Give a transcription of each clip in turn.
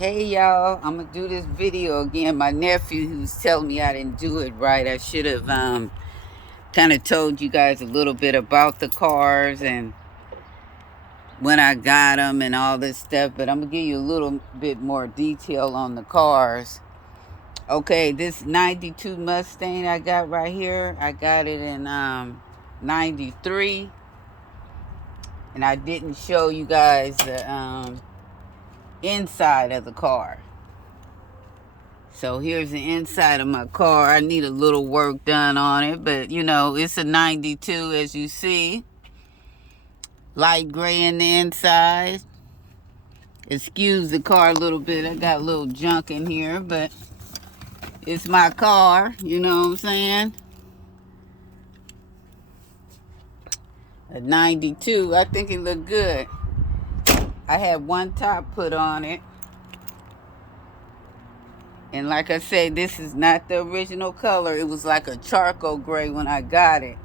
Hey y'all, I'm gonna do this video again. My nephew who's telling me I didn't do it right. I should have kind of told you guys a little bit about the cars and when I got them and all this stuff, but I'm gonna give you a little bit more detail on the cars. Okay, this 92 Mustang I got right here, I got it in 93, and I didn't show you guys the inside of the car. So here's the inside of my car. I need a little work done on it, but you know, it's a 92 as you see. Light gray in the inside. Excuse the car a little bit. I got a little junk in here, but it's my car, you know what I'm saying? A 92, I think it looked good. I had one top put on it. And like I said, this is not the original color. It was like a charcoal gray when I got it.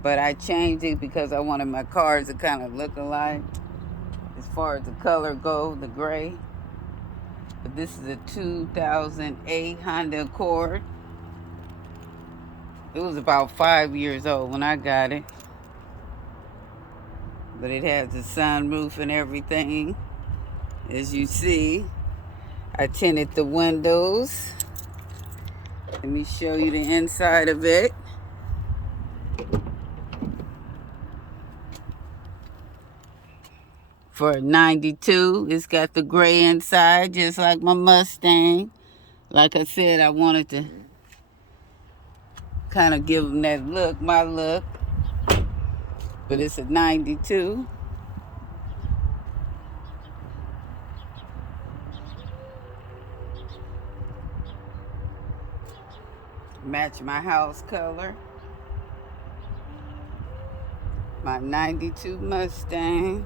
But I changed it because I wanted my cars to kind of look alike as far as the color goes, the gray. But this is a 2008 Honda Accord. It was about 5 years old when I got it. But it has the sunroof and everything. As you see, I tinted the windows. Let me show you the inside of it. For a 92, it's got the gray inside, just like my Mustang. Like I said, I wanted to kind of give them that look, my look. But it's a 92. Match my house color. My 92 Mustang.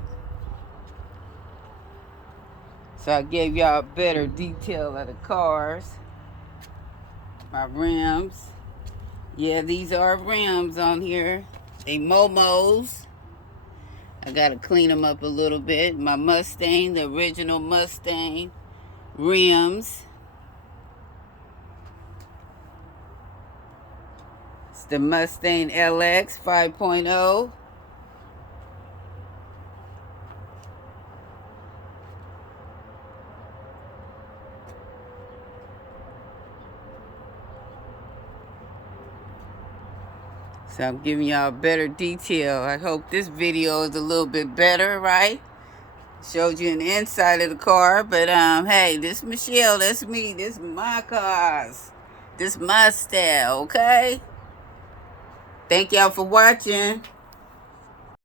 So I gave y'all a better detail of the cars. My rims. Yeah, these are rims on here. They Momos. I gotta clean them up a little bit. My Mustang, the original Mustang rims. It's the Mustang LX 5.0. So I'm giving y'all a better detail. I hope this video is a little bit better, right? Showed you an inside of the car, but hey, this Michelle, that's me. This my cars. This my style, okay? Thank y'all for watching.